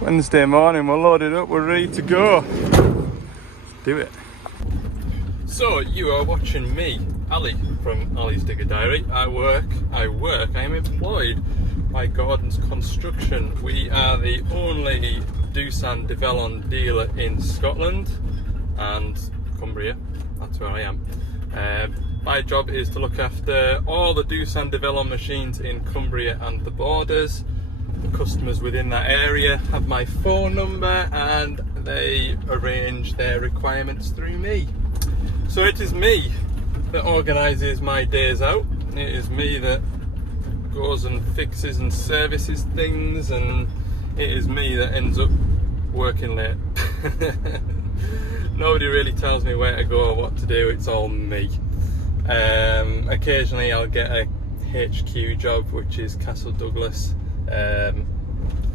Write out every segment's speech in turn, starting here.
Wednesday morning, we're loaded up, we're ready to go. Let's do it. So you are watching me, Ali, from Ali's Digger Diary. I am employed by Gordon's Construction. We are the only Doosan Devellon dealer in Scotland and Cumbria, that's where I am. My job is to look after all the Doosan Devellon machines in Cumbria and the borders. The customers within that area have my phone number and they arrange their requirements through me. So it is me that organises my days out. It is me that goes and fixes and services things, and it is me that ends up working late. Nobody really tells me where to go or what to do, it's all me. Occasionally I'll get a HQ job, which is Castle Douglas, and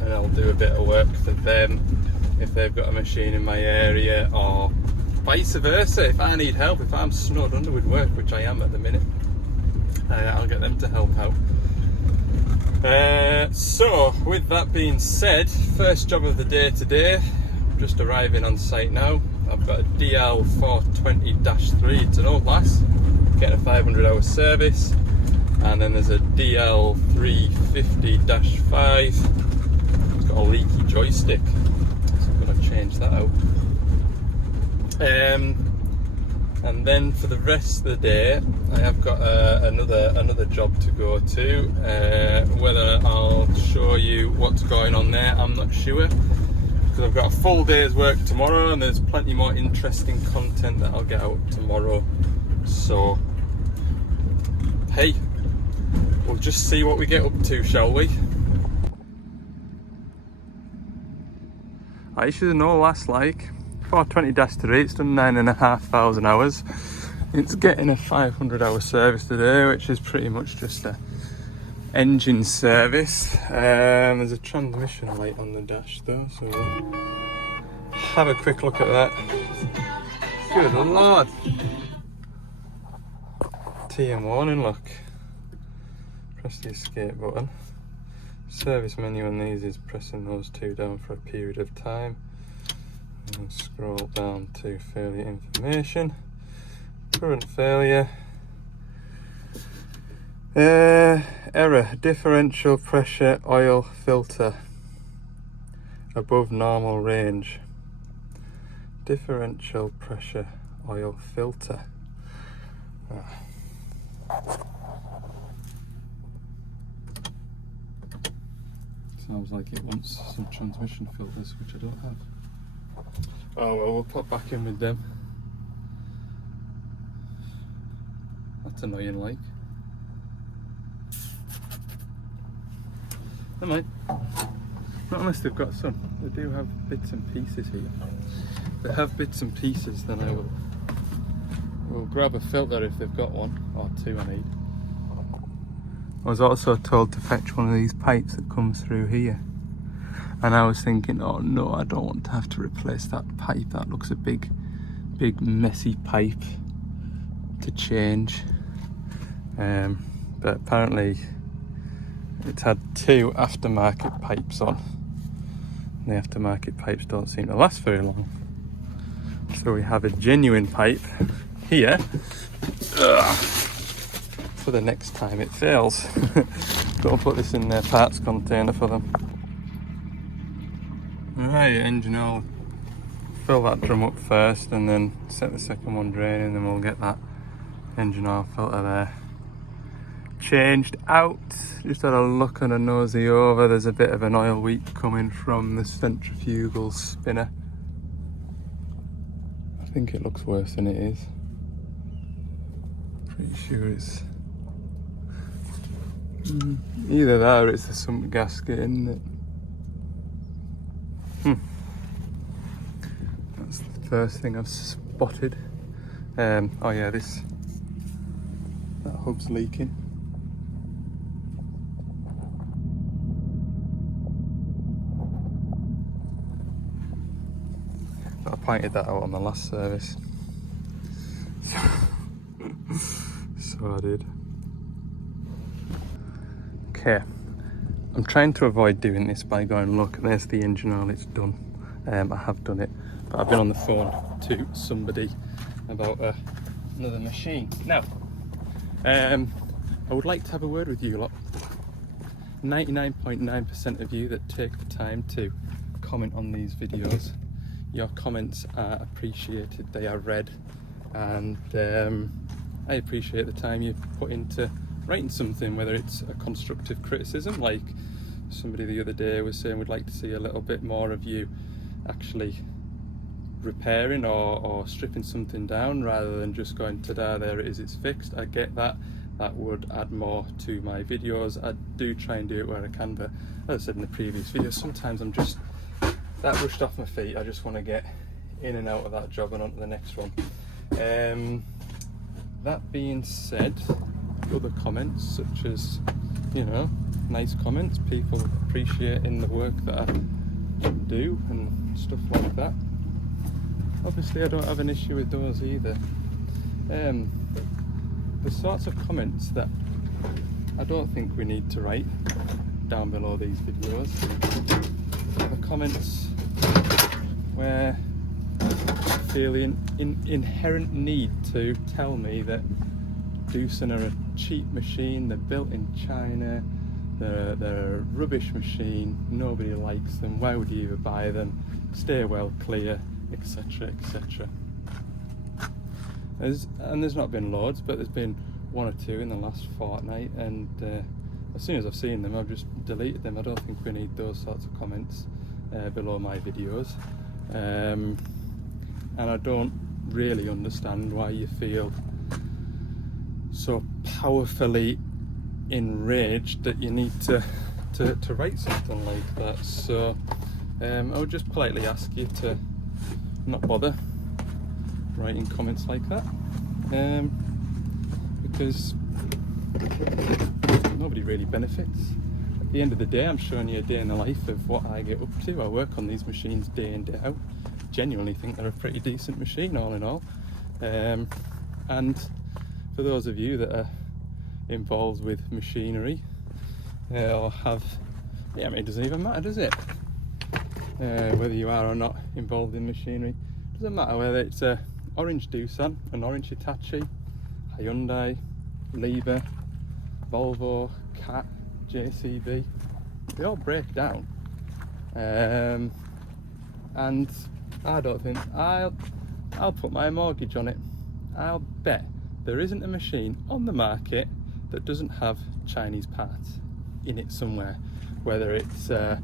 I'll do a bit of work for them if they've got a machine in my area, or vice versa. If I need help, if I'm snowed under with work, which I am at the minute, I'll get them to help out. So with that being said, first job of the day today, just arriving on site now. I've got a DL420-3, it's an old lass, getting a 500-hour service, and then there's a DL350-5, it's got a leaky joystick, so I'm going to change that out. And then for the rest of the day, I have got another job to go to. Whether I'll show you what's going on there, I'm not sure, because I've got a full day's work tomorrow, and there's plenty more interesting content that I'll get out tomorrow. So, hey, we'll just see what we get up to, shall we? I should know last like 420-3, it's done 9,500 hours. It's getting a 500-hour service today, which is pretty much just a engine service. There's a transmission light on the dash though, so we'll have a quick look at that. Good lord! TM warning, look. Press the escape button. Service menu on these is pressing those two down for a period of time. And scroll down to failure information. Current failure. Error, differential pressure oil filter above normal range. Differential pressure oil filter. Sounds like it wants some transmission filters, which I don't have. Oh well, we'll pop back in with them. That's annoying, like. Never mind. Not unless they've got some. They do have bits and pieces here. If they have bits and pieces, then I will grab a filter if they've got one, or two I need. I was also told to fetch one of these pipes that comes through here. And I was thinking, oh no, I don't want to have to replace that pipe. That looks a big messy pipe to change. But apparently it's had two aftermarket pipes on. And the aftermarket pipes don't seem to last very long. So we have a genuine pipe here. For the next time it fails. Gotta put this in their parts container for them. Right, engine oil. Fill that drum up first and then set the second one draining, and then we'll get that engine oil filter there changed out. Just had a look and a nosy over. There's a bit of an oil leak coming from the centrifugal spinner. I think it looks worse than it is. Pretty sure it's either that or it's the sump gasket, isn't it? That's the first thing I've spotted. Oh yeah, that hub's leaking. I pointed that out on the last service. So I did. Okay, I'm trying to avoid doing this by going, look, there's the engine oil, it's done. I have done it, but I've been on the phone to somebody about another machine. Now, I would like to have a word with you lot. 99.9% of you that take the time to comment on these videos, your comments are appreciated, they are read, and I appreciate the time you put into writing something, whether it's a constructive criticism, like somebody the other day was saying we'd like to see a little bit more of you actually repairing or stripping something down rather than just going, ta-da, there it is, it's fixed. I get that. That would add more to my videos. I do try and do it where I can, but as I said in the previous video, sometimes I'm just that rushed off my feet. I just want to get in and out of that job and onto the next one. That being said, other comments such as, you know, nice comments, people appreciating the work that I do and stuff like that. Obviously I don't have an issue with those either. The sorts of comments that I don't think we need to write down below these videos are the comments where I feel an inherent need to tell me that Doosan are a cheap machine, they're built in China, they're a rubbish machine, nobody likes them, why would you even buy them, stay well clear, etc, etc. There's not been loads, but there's been one or two in the last fortnight, and as soon as I've seen them I've just deleted them. I don't think we need those sorts of comments below my videos, and I don't really understand why you feel so powerfully enraged that you need to write something like that. So I would just politely ask you to not bother writing comments like that, because nobody really benefits. At the end of the day, I'm showing you a day in the life of what I get up to. I work on these machines day in, day out. Genuinely think they're a pretty decent machine all in all, and for those of you that are involved with machinery or have, yeah, I mean, it doesn't even matter, does it? Whether you are or not involved in machinery, doesn't matter whether it's a orange Doosan, an orange Hitachi, Hyundai, Liebherr, Volvo, Cat, JCB, they all break down, and I don't think I'll put my mortgage on it. I'll bet there isn't a machine on the market that doesn't have Chinese parts in it somewhere, whether it's a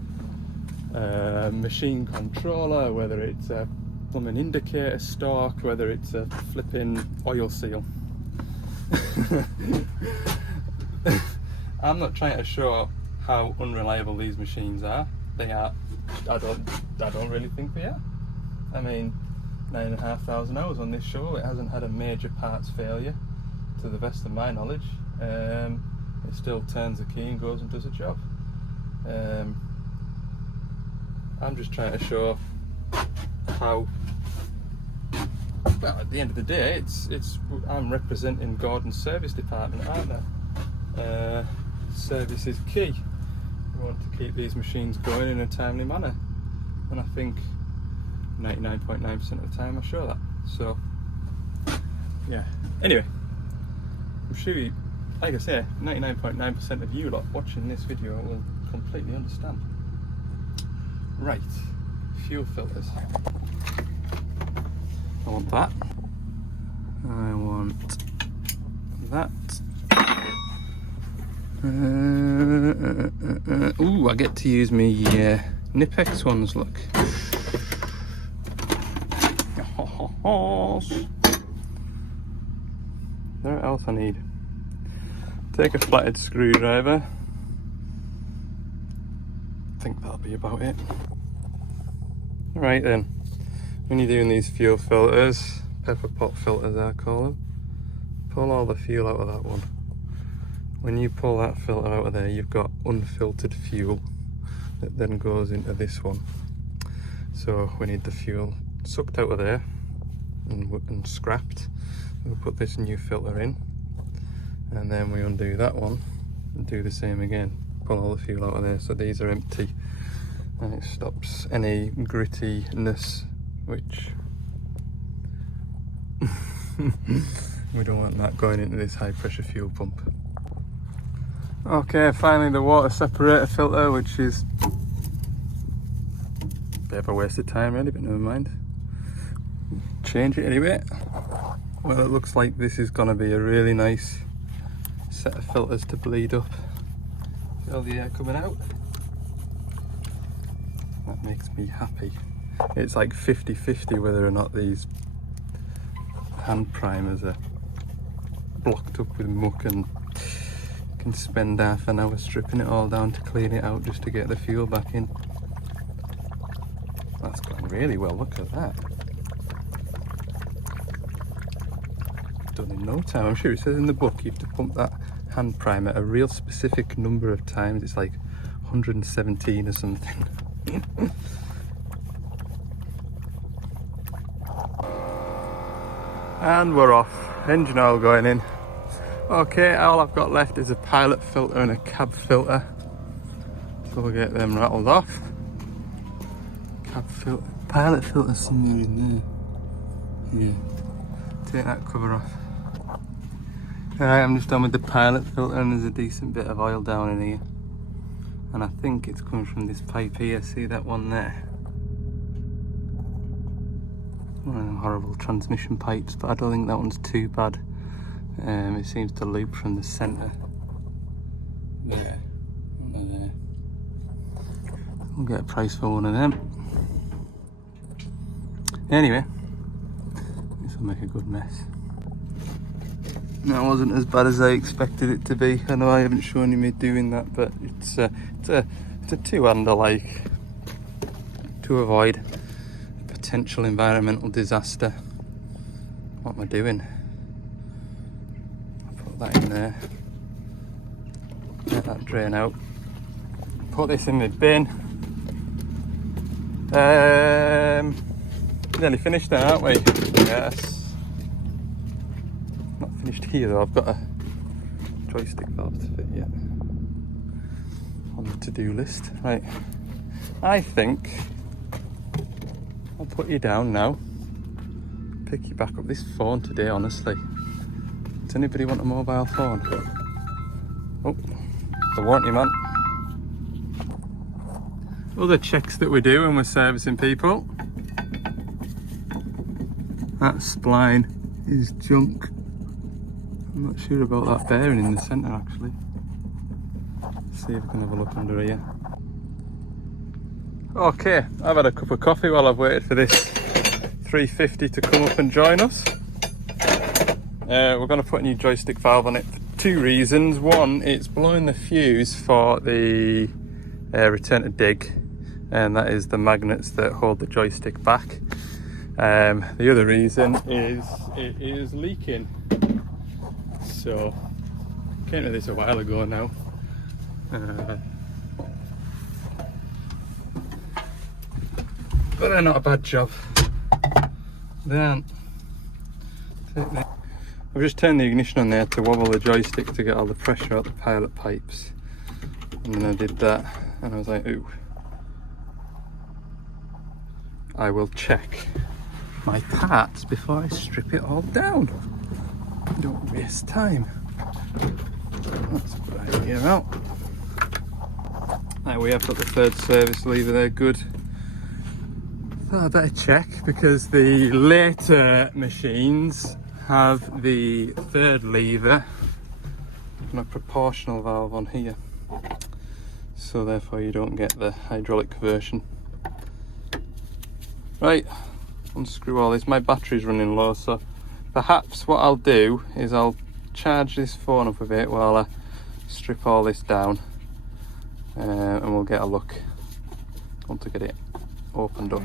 machine controller, whether it's a plumbing indicator stalk, whether it's a flipping oil seal. I'm not trying to show how unreliable these machines are. They are. I don't really think they are. I mean, 9,500 hours on this show, it hasn't had a major parts failure to the best of my knowledge. It still turns the key and goes and does a job. I'm just trying to show how, well, at the end of the day, I'm representing Gordon's service department, aren't I? Service is key. We want to keep these machines going in a timely manner, and I think 99.9% of the time I show that. So yeah, anyway, I'm sure you, like I say, 99.9% of you lot watching this video will completely understand. Right, fuel filters. I want that. I want that. Ooh, I get to use my Nipex ones, look. What else I need? Take a flathead screwdriver. I think that'll be about it. Right then, when you're doing these fuel filters, pepper pot filters I call them, pull all the fuel out of that one. When you pull that filter out of there, you've got unfiltered fuel that then goes into this one. So we need the fuel sucked out of there and scrapped. We'll put this new filter in, and then we undo that one and do the same again. pull all the fuel out of there, so these are empty, and it stops any grittiness, which we don't want that going into this high pressure fuel pump. Okay, finally the water separator filter, which is a bit of a waste of time really, but never mind. Change it anyway. Well, it looks like this is going to be a really nice set of filters to bleed up. See all the air coming out? That makes me happy. It's like 50-50 whether or not these hand primers are blocked up with muck, and can spend half an hour stripping it all down to clean it out just to get the fuel back in. That's going really well, look at that. Done in no time. I'm sure it says in the book you have to pump that hand primer a real specific number of times. It's like 117 or something. And we're off. Engine oil going in. Okay, all I've got left is a pilot filter and a cab filter. So we'll get them rattled off. Cab filter, pilot filter somewhere in there. Yeah. Take that cover off. Alright, I'm just done with the pilot filter, and there's a decent bit of oil down in here. And I think it's coming from this pipe here. See that one there? One of them horrible transmission pipes, but I don't think that one's too bad. It seems to loop from the centre. There. There. We'll get a price for one of them. Anyway, this will make a good mess. That wasn't as bad as I expected it to be. I know I haven't shown you me doing that, but it's a two-hander, like, to avoid a potential environmental disaster. What am I doing? I'll put that in there. Let that drain out. Put this in the bin. Nearly finished now, aren't we? Yes. Not finished here though, I've got a joystick valve to fit yet. On the to-do list. Right. I think I'll put you down now. Pick you back up. This phone today, honestly. Does anybody want a mobile phone? Oh, the warranty man. Other checks that we do when we're servicing people. That spline is junk. I'm not sure about that bearing in the centre actually. Let's see if we can have a look under here. Okay, I've had a cup of coffee while I've waited for this 350 to come up and join us. We're going to put a new joystick valve on it for two reasons. One, it's blowing the fuse for the return to dig, and that is the magnets that hold the joystick back. The other reason is it is leaking. So, came to this a while ago now. But they're not a bad job. They aren't. I've just turned the ignition on there to wobble the joystick to get all the pressure out the pilot pipes. And then I did that and I was like, ooh. I will check my parts before I strip it all down. Don't waste time. That's a good idea out. Right, we have got the third service lever there, good. Thought I better check because the later machines have the third lever and a proportional valve on here. So therefore you don't get the hydraulic version. Right, unscrew all this. My battery's running low, so perhaps what I'll do is I'll charge this phone up a bit while I strip all this down, and we'll get a look. Want to get it opened up.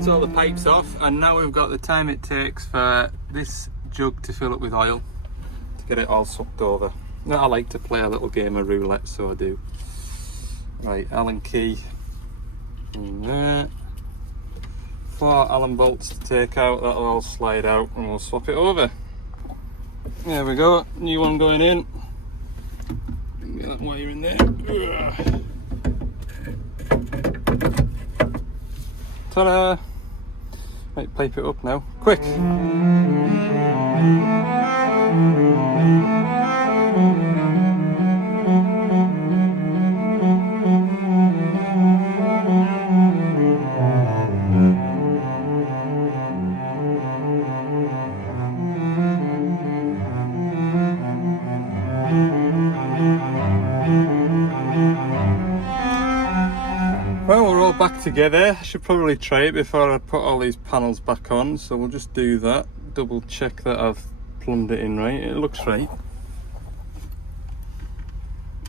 that's all the pipes off, and now we've got the time it takes for this jug to fill up with oil to get it all sucked over. Now, I like to play a little game of roulette, so I do. Right, Allen key in there. 4 Allen bolts to take out, that'll all slide out and we'll swap it over. There we go, new one going in. Get that wire in there. Ta-da! Right, pipe it up now. Quick! Well, we're all back together. I should probably try it before I put all these panels back on, so we'll just do that. Double check that I've plumbed it in right. It looks right,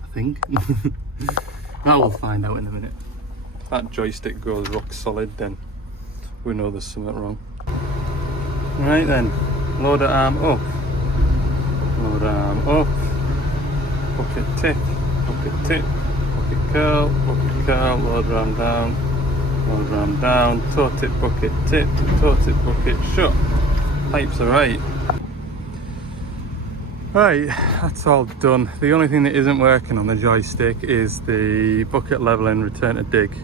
I think. That we'll find out in a minute. If that joystick goes rock solid, then we know there's something wrong. Right then, loader arm up, loader arm up, bucket tip, bucket tip, bucket curl, loader arm down, loader arm down, toe tip, bucket tip, toe tip, bucket shut. Pipes are right. Right, that's all done. The only thing that isn't working on the joystick is the bucket level and return to dig.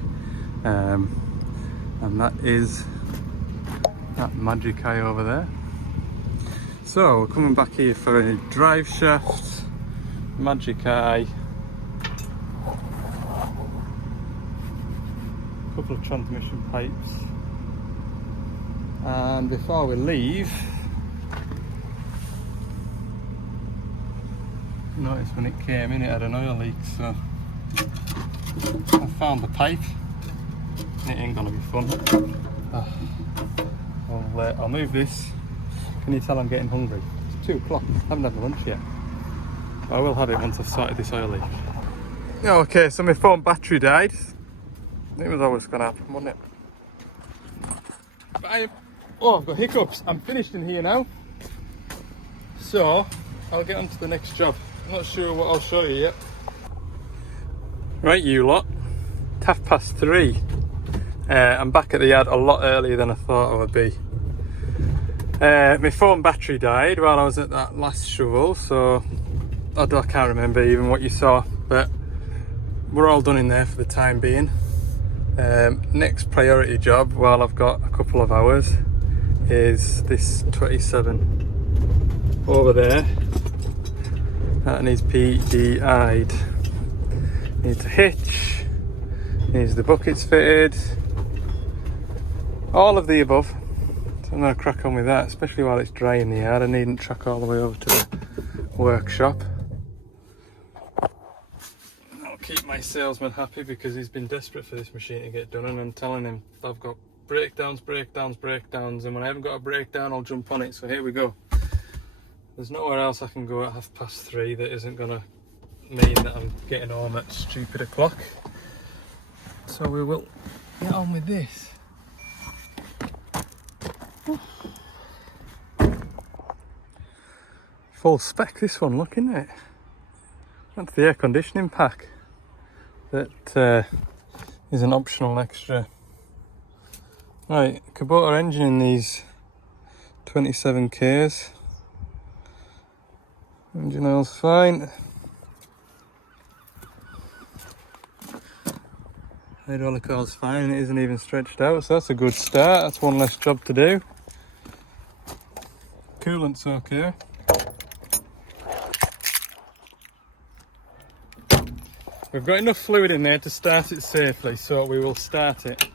And that is that magic eye over there. So we're coming back here for a drive shaft, magic eye, a couple of transmission pipes, and before we leave, notice when it came in it had an oil leak, so I found the pipe. It ain't gonna be fun. I'll move this. Can you tell I'm getting hungry? It's 2 o'clock, I haven't had my lunch yet. I will have it once I've sorted this oil leak. Okay, so my phone battery died. It was always gonna happen, wasn't it? But I've got hiccups. I'm finished in here now. So, I'll get on to the next job. I'm not sure what I'll show you yet. Right, you lot. It's 3:30. I'm back at the yard a lot earlier than I thought I would be. My phone battery died while I was at that last shovel, so I can't remember even what you saw, but we're all done in there for the time being. Next priority job, while I've got a couple of hours, is this 27 over there. That needs PDI'd. Needs a hitch, needs the buckets fitted, all of the above. So I'm going to crack on with that, especially while it's dry in the yard. I needn't track all the way over to the workshop. I'll keep my salesman happy because he's been desperate for this machine to get done, and I'm telling him I've got breakdowns, and when I haven't got a breakdown I'll jump on it, so here we go. There's nowhere else I can go at 3:30 that isn't going to mean that I'm getting home at stupid o'clock. So we will get on with this. Full spec this one, look, isn't it? That's the air conditioning pack. That is an optional extra. Right, Kubota engine in these 27Ks. Engine oil's fine. Hydraulic oil's fine, and it isn't even stretched out, so that's a good start. That's one less job to do. Coolant's okay. We've got enough fluid in there to start it safely, so we will start it.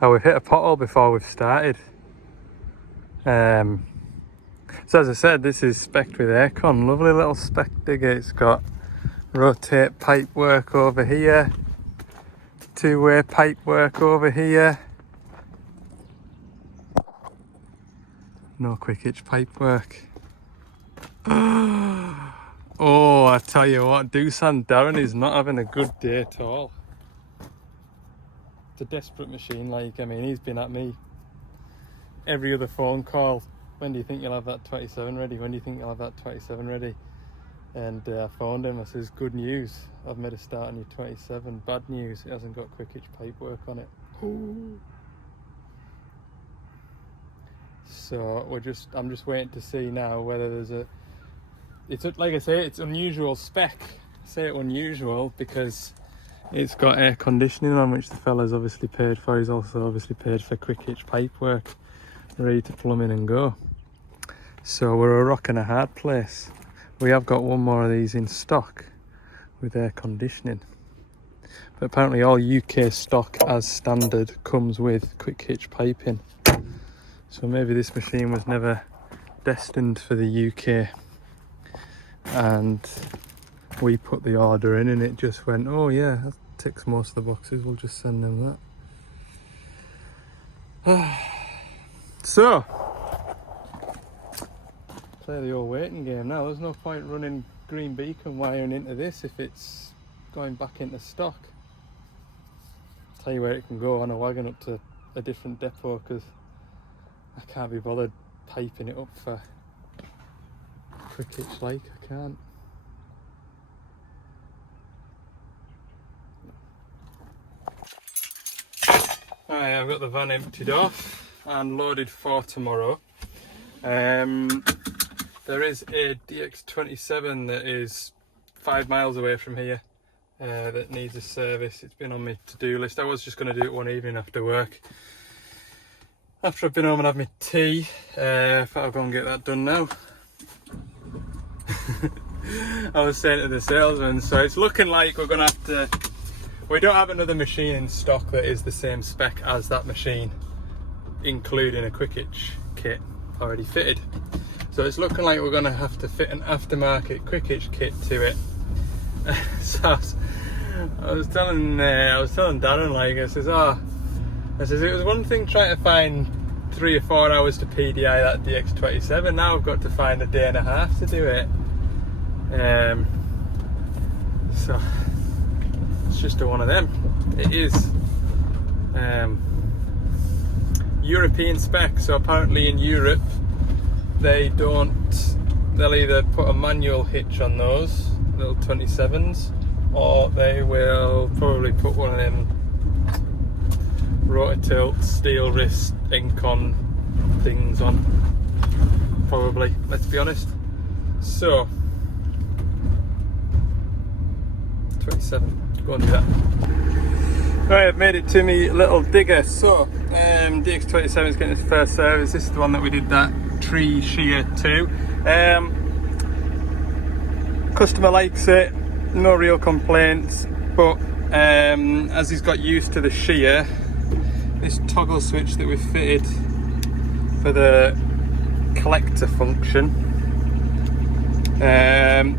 Oh, we've hit a pothole before we've started. So as I said, this is spec'd with aircon. Lovely little spec digger. It's got rotate pipe work over here, two-way pipe work over here, no quick hitch pipe work. Oh, I tell you what, Doosan Darren is not having a good day at all. a desperate machine. Like, I mean, he's been at me every other phone call. When do you think you'll have that 27 ready? When do you think you'll have that 27 ready? And I phoned him. I says, good news, I've made a start on your 27. Bad news, it hasn't got quick hitch pipe work on it. Ooh. So I'm just waiting to see now whether there's like I say, it's unusual spec. I say it unusual because it's got air conditioning on, which the fella's obviously paid for. He's also obviously paid for quick hitch pipe work, ready to plumb in and go. So we're a rock and a hard place. We have got one more of these in stock with air conditioning. But apparently all UK stock as standard comes with quick hitch piping. So maybe this machine was never destined for the UK. And we put the order in and it just went, oh yeah, that ticks most of the boxes, we'll just send them that. So, play the old waiting game now. There's no point running green beacon wiring into this if it's going back into stock. Tell you where it can go on a wagon up to a different depot, because I can't be bothered piping it up for quick hitch, like I can't. Alright, I've got the van emptied off and loaded for tomorrow. There is a DX27 that is 5 miles away from here that needs a service. It's been on my to-do list. I was just going to do it one evening after work. After I've been home and had my tea, I thought I'll go and get that done now. I was saying to the salesman, so it's looking like we're going to have to... We don't have another machine in stock that is the same spec as that machine, including a quick hitch kit already fitted. So it's looking like we're going to have to fit an aftermarket quick hitch kit to it. So I was telling Darren, like, I says it was one thing trying to find 3 or 4 hours to PDI that DX27. Now I've got to find a day and a half to do it. So it's just one of them. It is European spec. So apparently in Europe they'll either put a manual hitch on those little 27s, or they will probably put one of them rotor tilt steel wrist Encon things on, probably, let's be honest. So 27, go and do that. Right, I've made it to me little digger. So DX27 is getting its first service. This is the one that we did that tree shear to. Customer likes it, no real complaints, but as he's got used to the shear, this toggle switch that we've fitted for the collector function,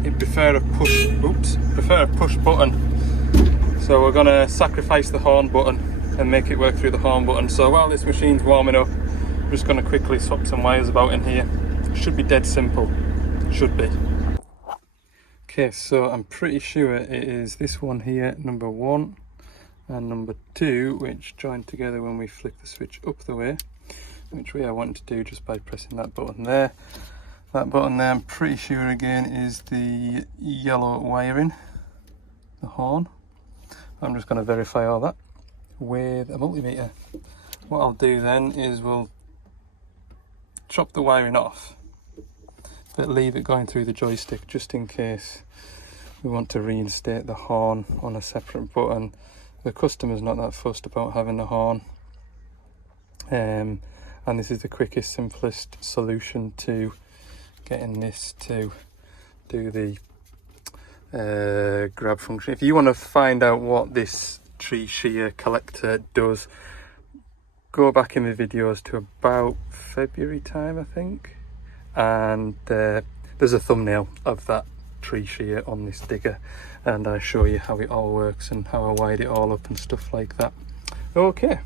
he'd prefer a push button. So we're going to sacrifice the horn button and make it work through the horn button. So while this machine's warming up, I'm just going to quickly swap some wires about in here. Should be dead simple, should be. Okay, so I'm pretty sure it is this one here, number 1 and number 2, which join together when we flick the switch up the way, which we are wanting to do just by pressing that button there. That button there, I'm pretty sure again, is the yellow wiring, the horn. I'm just going to verify all that with a multimeter. What I'll do then is we'll chop the wiring off, but leave it going through the joystick just in case we want to reinstate the horn on a separate button. The customer's not that fussed about having the horn, and this is the quickest, simplest solution to getting this to do the grab function. If you want to find out what this tree shear collector does, go back in the videos to about February time, I think, and there's a thumbnail of that tree shear on this digger, and I show you how it all works and how I wired it all up and stuff like that. Okay,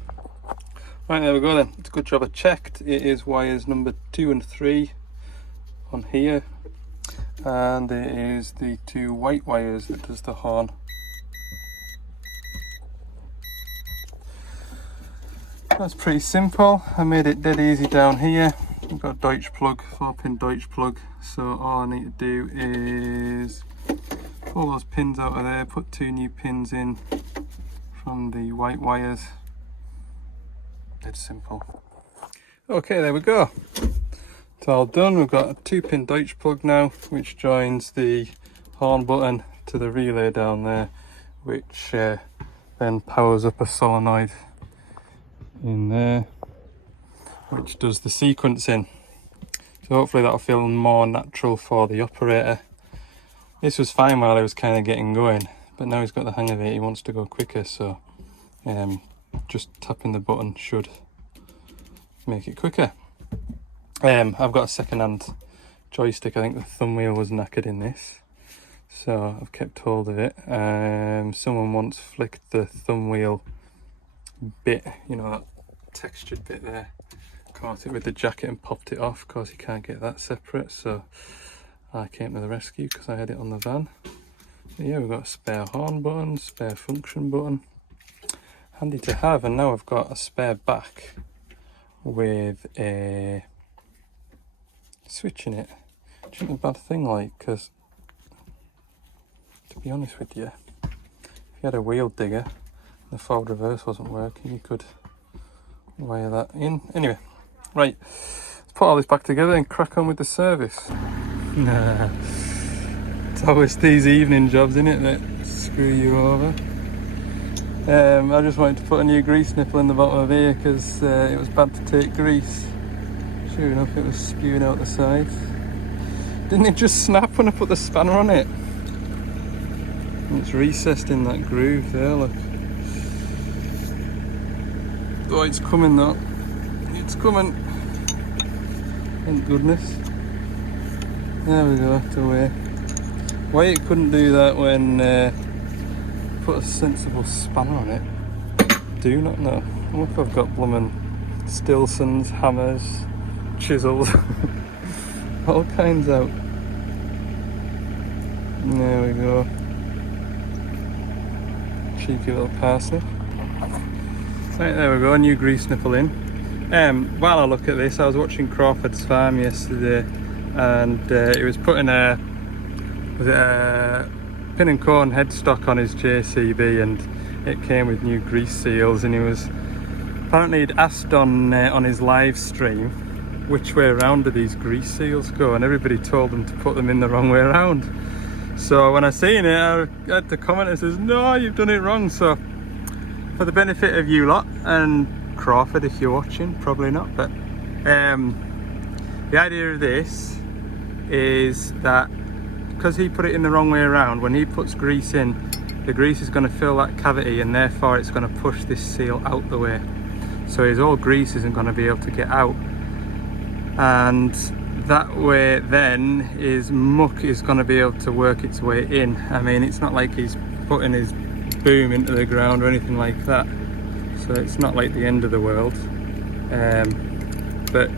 right, there we go then. It's a good job I checked. It is wires number 2 and 3 on here, and it is the 2 white wires that does the horn. That's pretty simple. I made it dead easy down here. I've got a Deutsch plug, 4-pin Deutsch plug. So all I need to do is pull those pins out of there, put 2 new pins in from the white wires. Dead simple. Okay, there we go. It's all done. We've got a 2-pin Deutsch plug now, which joins the horn button to the relay down there, which then powers up a solenoid in there, which does the sequencing. So hopefully that'll feel more natural for the operator. This was fine while I was kind of getting going, but now he's got the hang of it, he wants to go quicker, so just tapping the button should make it quicker. I've got a second-hand joystick. I think the thumb wheel was knackered in this, so I've kept hold of it. Someone once flicked the thumb wheel bit, you know, that textured bit there, caught it with the jacket and popped it off. Of course you can't get that separate, so I came to the rescue because I had it on the van. But yeah, we've got a spare horn button, spare function button, handy to have. And now I've got a spare back with a switch in it, which isn't a bad thing, like, because to be honest with you, if you had a wheel digger and the forward reverse wasn't working, you could wire that in. Anyway, right, let's put all this back together and crack on with the service. Nah, it's always these evening jobs, innit, that screw you over. I just wanted to put a new grease nipple in the bottom of here because it was bad to take grease. Sure enough, it was spewing out the sides. Didn't it just snap when I put the spanner on it? And it's recessed in that groove there, look. Oh, it's coming though. It's coming. Thank goodness. There we go, away. Why it couldn't do that when put a sensible spanner on it, do not know. I wonder if I've got blooming Stilsons, hammers, chisels, all kinds out. There we go. Cheeky little parsnip. Right, there we go, a new grease nipple in. While I look at this, I was watching Crawford's Farm yesterday, and he was putting a pin and cone headstock on his JCB, and it came with new grease seals, and he was apparently he'd asked on his live stream which way around do these grease seals go, and everybody told him to put them in the wrong way around. So when I seen it, I had to comment and says, no, you've done it wrong. So for the benefit of you lot, and Crawford if you're watching, probably not, but the idea of this is that because he put it in the wrong way around, when he puts grease in, the grease is going to fill that cavity, and therefore it's going to push this seal out the way, so his old grease isn't going to be able to get out, and that way then his muck is going to be able to work its way in. I mean, it's not like he's putting his boom into the ground or anything like that, so it's not like the end of the world, but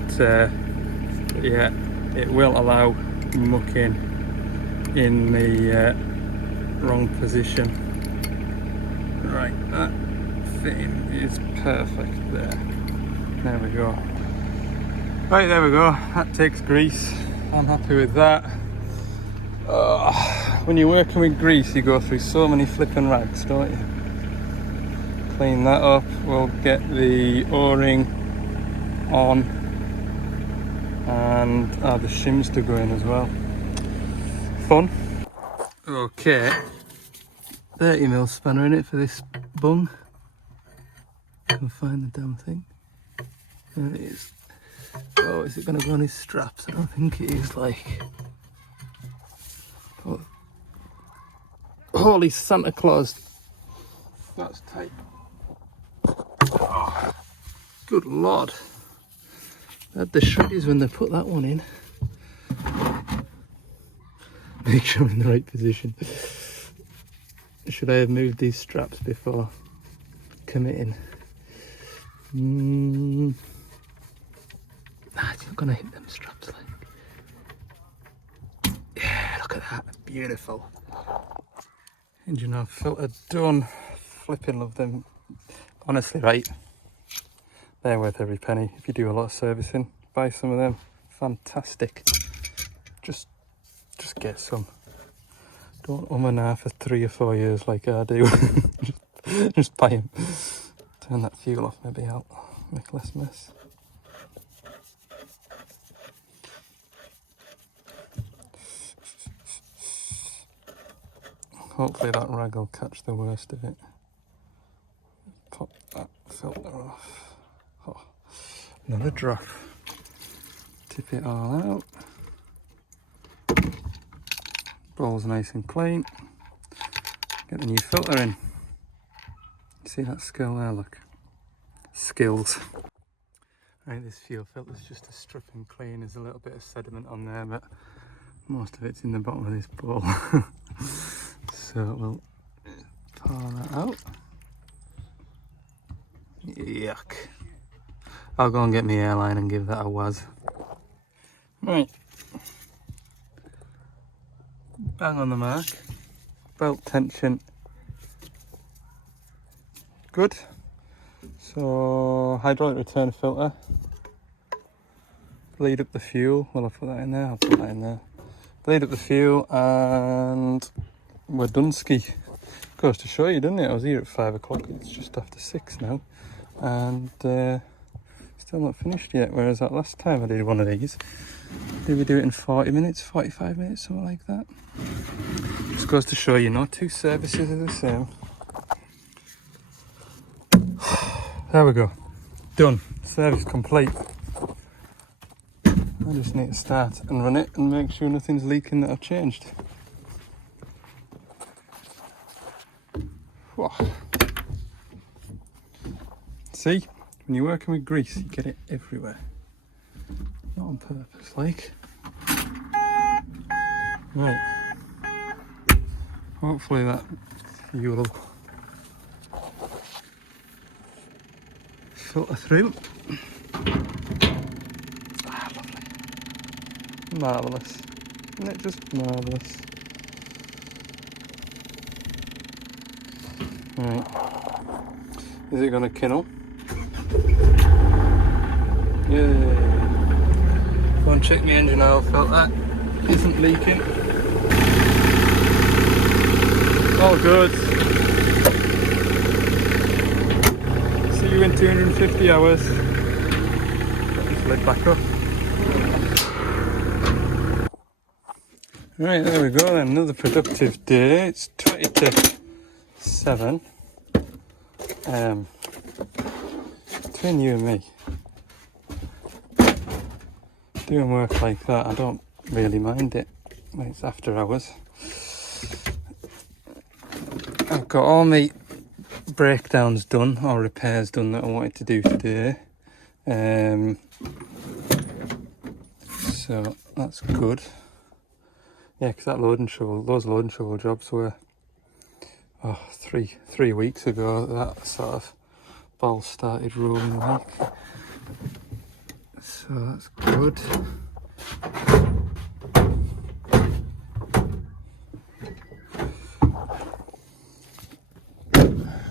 yeah, it will allow muck in the wrong position. Right, that thing is perfect there. There we go. Right, there we go. That takes grease. I'm happy with that. When you're working with grease, you go through so many flipping rags, don't you? Clean that up. We'll get the O-ring on, and the shims to go in as well. Fun. Okay, 30mm spanner in it for this bung. Can find the damn thing. There it is. Oh, is it going to go on his straps? I don't think it is, like. Oh. Holy Santa Claus. That's tight. Oh, good Lord. They had the shreddies when they put that one in. Make sure I'm in the right position. Should I have moved these straps before committing? Nah, it's not gonna hit them straps, like. Yeah, look at that, beautiful. Engine oil filter done. Flipping love them. Honestly, right, They're worth every penny. If you do a lot of servicing, buy some of them. Fantastic. Just get some. Don't and a for 3 or 4 years like I do. just buy them. Turn that fuel off, maybe help make less mess. Hopefully that rag will catch the worst of it. Pop that filter off. Oh, another drop. Tip it all out. Bowl's nice and clean. Get the new filter in. See that skill there, look. Skills. Right, this fuel filter's just a stripping clean. There's a little bit of sediment on there, but most of it's in the bottom of this bowl. So we'll pour that out. Yuck. I'll go and get my airline and give that a whiz. Right. Bang on the mark. Belt tension. Good. So hydraulic return filter. Bleed up the fuel. Well, I'll put that in there. I'll put that in there. Bleed up the fuel and we're done ski. Goes to show you, doesn't it? I was here at 5 o'clock. It's just after 6 now. And still not finished yet. Whereas that last time I did one of these, did we do it in 40 minutes, 45 minutes, something like that? Just goes to show you, no two services are the same. There we go. Done. Service complete. I just need to start and run it and make sure nothing's leaking that I've changed. Whoa. See, when you're working with grease, you get it everywhere. Not on purpose, like. Right. Hopefully that fuel will filter through. Ah, lovely. Marvellous. Isn't it just marvellous? Right. Is it going to kindle? Yay. Go and check my engine oil filter. Isn't leaking. All good. See you in 250 hours. Got this lid back up. Right, there we go then. Another productive day. It's 20 to 7. Between you and me, doing work like that, I don't really mind it when it's after hours. I've got all my breakdowns done, or repairs done that I wanted to do today. So that's good. Yeah, because those load and shovel jobs were 3 weeks ago. That sort of ball started rolling like. So that's good.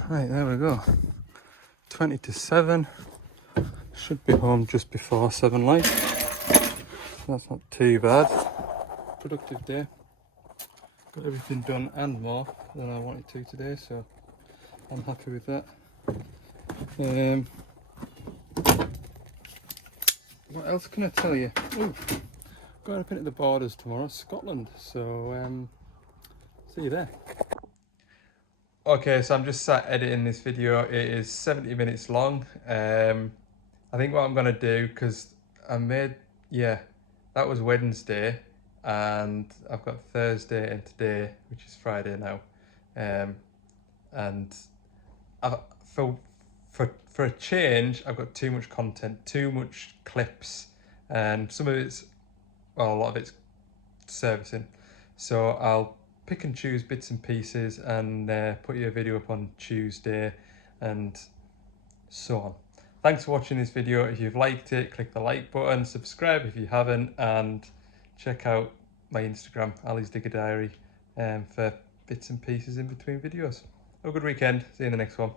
Right, there we go. 20 to 7. Should be home just before 7 light. That's not too bad. Productive day. Got everything done and more than I wanted to today, so I'm happy with that. What else can I tell you? Ooh, going up into the borders tomorrow, Scotland, so see you there. Okay, so I'm just sat editing this video. It is 70 minutes long. I think what I'm gonna do, because that was Wednesday, and I've got Thursday and today, which is Friday now, and for a change, I've got too much content, too much clips, and some of it's, well, a lot of it's servicing. So I'll pick and choose bits and pieces and put you a video up on Tuesday and so on. Thanks for watching this video. If you've liked it, click the like button, subscribe if you haven't, and check out my Instagram, Ali's Digger Diary, for bits and pieces in between videos. Have a good weekend. See you in the next one.